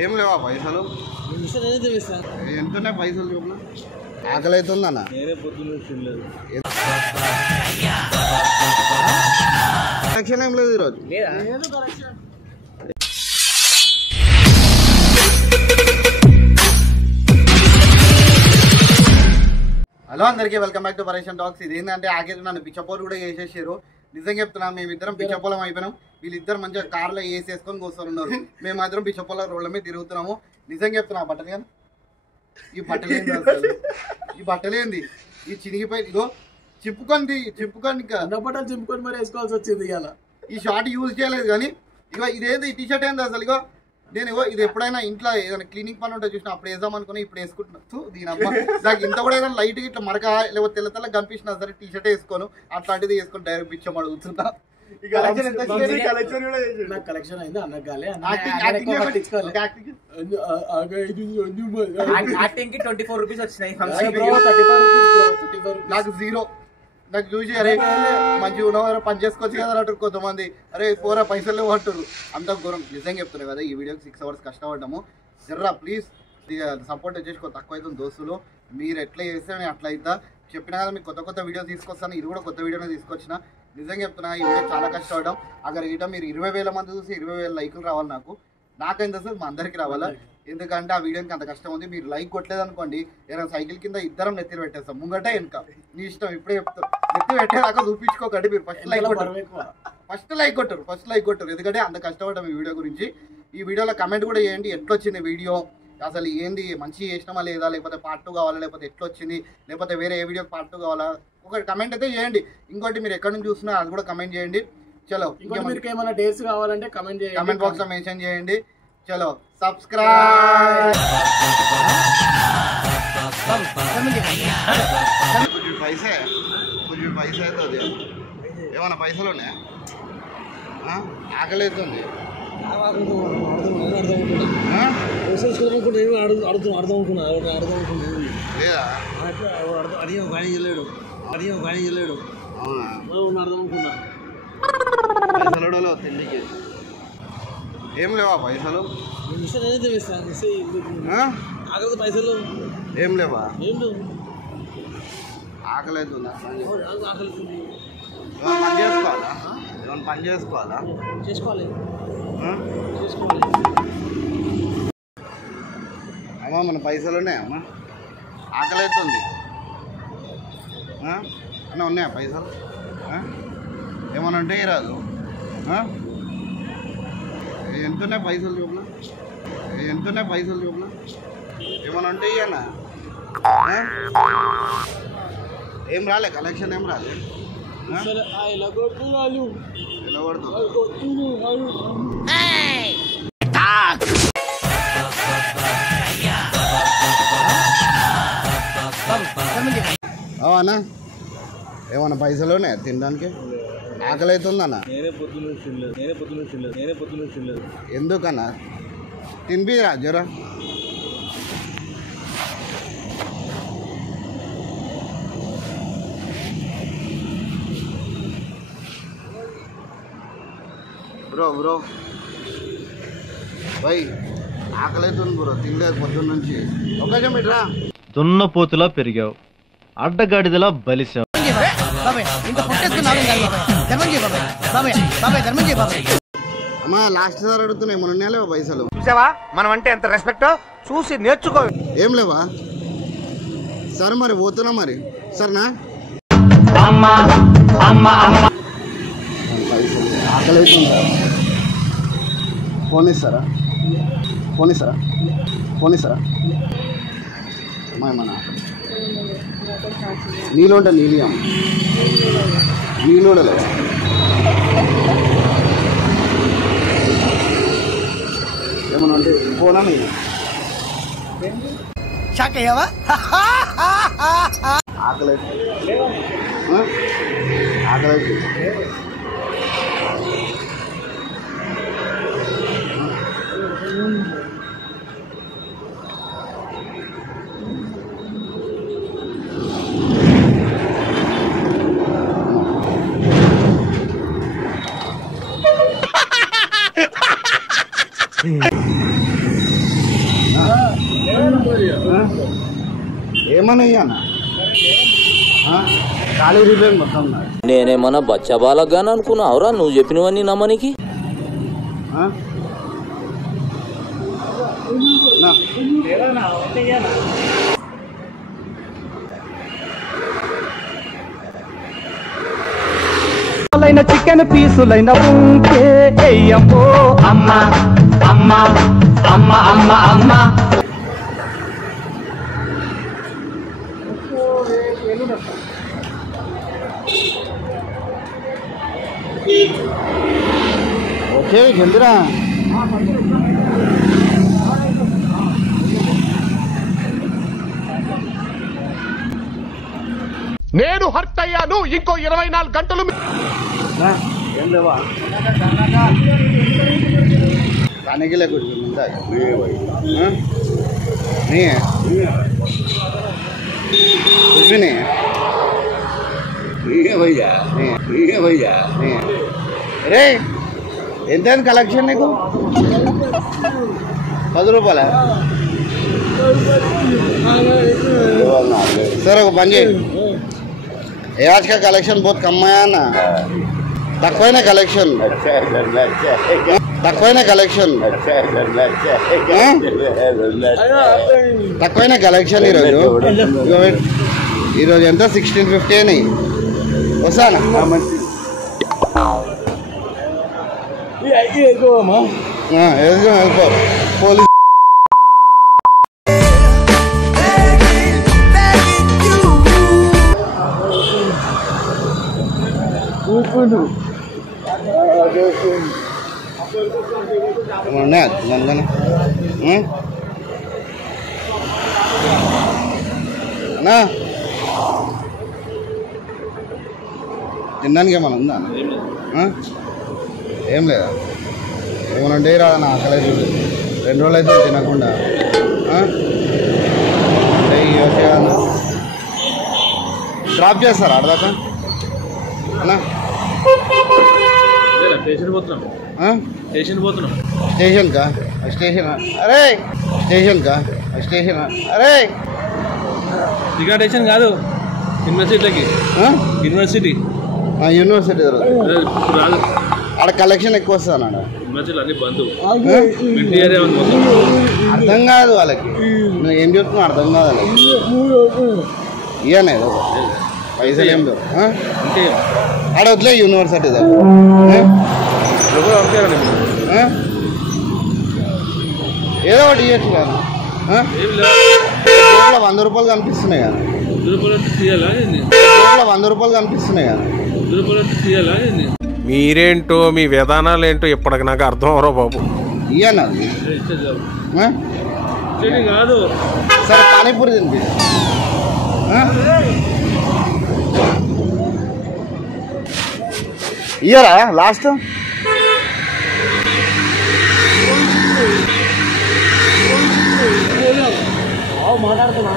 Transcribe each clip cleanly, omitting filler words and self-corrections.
ఏం లేవా పైసలు? ఎంతనే పైసలు చూపున ఆకలి అవుతుందన్న. కలెక్షన్ ఏం లేదు ఈరోజు. హలో అందరికీ వెల్కమ్ బ్యాక్ టు పరేషన్ టాక్స్. ఇది ఏంటంటే ఆఖరి నన్ను పిచ్చపోలు కూడా వేసేసారు. నిజంగా చెప్తున్నాం, మేమిద్దరం పిచ్చపోలం అయిపోయినాం. వీళ్ళిద్దరు మంచిగా కార్లో వేసేసుకొని కూర్చొని మేము మాత్రం పిచ్చపోల రోడ్ల మీద తిరుగుతున్నాము. నిజంగా చెప్తున్నా, బట్టలు కానీ ఈ బట్టలేంది అసలు, ఈ బట్టలేంది ఈ చినిగిపోయి ఇగో చింపుకొని బట్టలు చింపుకొని మరి వేసుకోవాల్సి వచ్చింది. ఇవాళ ఈ షార్ట్ యూజ్ చేయలేదు కానీ ఇగో ఇదేంది ఈ టీషర్ట్ ఏంది అసలు. ఇగో నేను ఇగో ఇది ఎప్పుడైనా ఇంట్లో ఏదైనా క్లీనింగ్ పని ఉంటే చూసినా అప్పుడు వేద్దాం అనుకుని ఇప్పుడు వేసుకుంటున్నా. దీని అమ్మ నాకు ఇంత కూడా ఏదైనా లైట్గా ఇట్లా మరక లేకపోతే తెల్ల తెల్ల కనిపించినా సరే టీషర్ట్ వేసుకోను, అట్లాంటిది వేసుకొని డైరెక్ట్ పిచ్చం అడుగుతున్నా. కలెక్షన్ అయింది అన్నకు గాలే యాక్టింగ్ కి 24 రూపీస్ వచ్చినాయి. నాకు జీరో. నాకు చూసి అరే మంచిగా ఉన్నవారు పని చేసుకోవచ్చు కదా అంటారు కొంతమంది. అరే పోరా పైసలు లేవు అంటారు. అంత ఘోరం. నిజంగా చెప్తున్నారు కదా, ఈ వీడియోకి 6 hours కష్టపడ్డాము. జర్రా ప్లీజ్ సపోర్ట్ చేసుకో. తక్కువ అవుతుంది దోస్తులు, మీరు ఎట్లా చేస్తే నేను అట్లా అవుతా. చెప్పినా కదా మీకు కొత్త కొత్త వీడియో తీసుకొస్తాను. ఇది కూడా కొత్త వీడియోనే తీసుకొచ్చిన. నిజంగా చెప్తున్నా, ఈ వీడియో చాలా కష్టపడ్డాం. అక్కడ ఇట మీరు 20,000 మంది చూసి 20,000 లైకులు రావాలి. నాకైంది అసలు మా అందరికి రావాలా. ఎందుకంటే ఆ వీడియోకి అంత కష్టం ఉంది. మీరు లైక్ కొట్టలేదు అనుకోండి, ఏదైనా సైకిల్ కింద ఇద్దరం నెత్తిలు పెట్టేస్తాం, ముంగట వెనుక నీ ఇష్టం. ఇప్పుడే చెప్తాం, నెత్తి పెట్టేదాకా చూపించుకోకండి. మీరు ఫస్ట్ లైక్ కొట్టరు ఎందుకంటే అంత కష్టపడ్డాం ఈ వీడియో గురించి. ఈ వీడియోలో కమెంట్ కూడా చేయండి, ఎట్లొచ్చింది వీడియో, అసలు ఏంది మంచిగా చేసినామా లేదా, లేకపోతే పార్ట్ 2 కావాలా, లేకపోతే ఎట్లొచ్చింది, లేకపోతే వేరే ఏ వీడియోకి పార్ట్ 2 కావాలా, ఒక కమెంట్ అయితే చేయండి. ఇంకోటి మీరు ఎక్కడి నుంచి చూస్తున్నా అది కూడా కమెంట్ చేయండి. చలో ఏమైనా డేట్స్ కావాలంటే కమెంట్ బాక్స్ లో మెన్షన్ చేయండి. చలో సబ్స్క్రైబ్. పైసా అవుతుంది. ఏమన్నా పైసలు ఉన్నాయా? ఆకలి అవుతుంది. లేదా పైసలు తిండికి ఏం లేవా పైసలు? పైసలు ఏం లేవా? ఆకలి అవుతుందా? పని చేసుకోవాలా? ఏమన్నా పని చేసుకోవాలా? చేసుకోవాలి. అమ్మా మన పైసలు ఉన్నాయా? అమ్మా ఆకలి అవుతుంది అన్న. ఉన్నాయా పైసలు? ఏమన్నా ఉంటే రాదు. ఎంతున్నాయి పైసలు చూపున? ఏమన్నా ఉంటే ఇయ్యన్నా. ఏం రాలే కలెక్షన్, ఏం రాలే. ఎలా కొడుతుంది? అవునా? ఏమన్నా పైసలు ఉన్నాయా తినడానికి? ఆకలి అవుతుందన్నా. ఎందుకన్నా? తినిపిరా జరా. బ్రో బై ఆకలి అవుతుంది బ్రో, తినలేదు పొద్దున్న నుంచి. ఒక్కజం ఇట్రా. దున్నపోతులా పెరిగావు, అడ్డగాడిదలా బలిసావు. అమ్మా లాస్ట్ సార్ అడుగుతున్నాయి, మన ఉన్నాయా పైసలు? చూసావా మనం అంటే ఎంత రెస్పెక్ట్, చూసి నేర్చుకో. ఏం లేవా? సరే మరి పోతున్నా మరి. సరేనా? ఆకలి అవుతుంది. ఫోన్ ఇస్తారా? అమ్మా ఏమన్నా నీళ్ళు ఉంటే నీళ్ళు అమ్మ. నీళ్ళు కూడా లేవా? ఏమన్నా అంటే ఫోనా మీరు? ఆకలి ఏమన్నా అన్న ఖాళీ రిపేర్ మొత్తం నేనేమన్నా బచ్చా బాలగాని అనుకున్నావురా నువ్వు చెప్పినవన్నీ నమ్మనికి చికెన్ పీసులైన ఉంటే అయ్యమ్మో అమ్మ అమ్మ అమ్మ అమ్మ అమ్మ ఓకే జల్దిరా నేను హర్ట్ అయ్యాను ఇంకో 24 గంటలు ఏం లేవా खाने के लिए कुछ मिलता है नहीं है कुछ भी नहीं है भैया भैया अरे ఎంత కలెక్షన్ నీకు 10 రూపాయల सर ఒక పని చేయి आज का कलेक्शन बहुत कम आया ना తక్కువైన కలెక్షన్ తక్కువైన కలెక్షన్ తక్కువైన కలెక్షన్ ఈరోజు ఎంత 1650 అని వస్తానా వెళ్ళిపో పోలీస్ అన్నా తినడానికి ఏమన్నా ఉందా ఏం లేదా ఏమన్నా ఉంటే రాదన్న అసలు 2 రోజులు అయితే తినకుండా డ్రాప్ చేస్తారా అర్థాక అన్నా स्टेशन का स्टेशन अरे स्टेशन का स्टेशन अरे స్టేషన్ కాదు యూనివర్సిటీకి యూనివర్సిటీ యూనివర్సిటీ ఆడ కలెక్షన్ ఎక్కువ వస్తుంది అన్న అర్థం కాదు వాళ్ళకి నువ్వు ఏం చెప్తున్నావు అర్థం కాదు వాళ్ళకి ఇవనే పైసలు ఏం లేవు ఆడ వదిలే యూనివర్సిటీ దగ్గర ఏదో ఒకటి ఇవ్వచ్చు కదా 100 రూపాయలు కనిపిస్తున్నాయి కదా 100 రూపాయలు కనిపిస్తున్నాయి కదా మీరేంటో మీ విధానాలు ఏంటో ఇప్పటికి నాకు అర్థం అవరో బాబు ఇయ్యనా సరే పానీపూరి తినిపి ఇయ్యరా లాస్ట్ మాట్లాడుతున్నా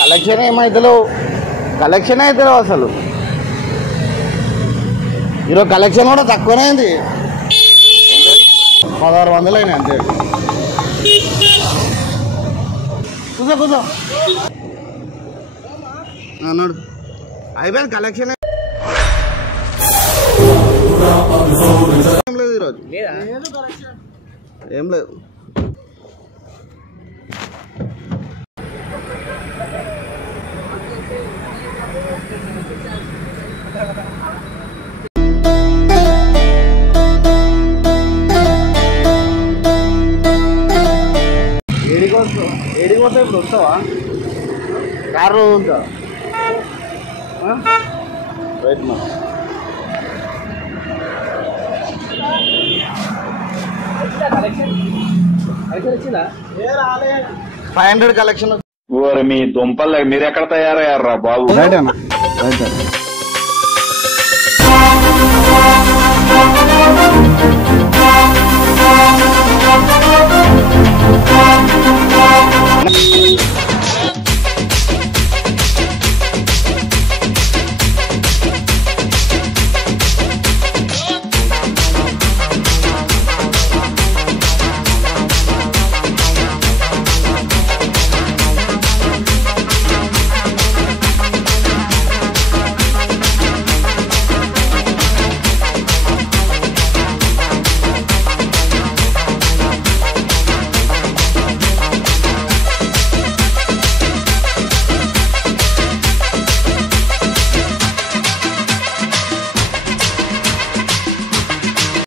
కలెక్షన్ ఏమైతుందో కలెక్షన్ అవుతుందో అసలు ఈరోజు కలెక్షన్ కూడా తక్కువనే అయింది 1600 అయినాయి అంతే కూర్చో అన్నాడు అయిపోయింది కలెక్షన్ ఏం లేదు ఈరోజు ఏం లేదు ఏడికి ఇప్పుడు వస్తావా కారు ఉందా రైట్ మా 500 కలెక్షన్ మీ దుంపలు మీరు ఎక్కడ తయారయ్యారా బాబు రైట్ అన్న రైట్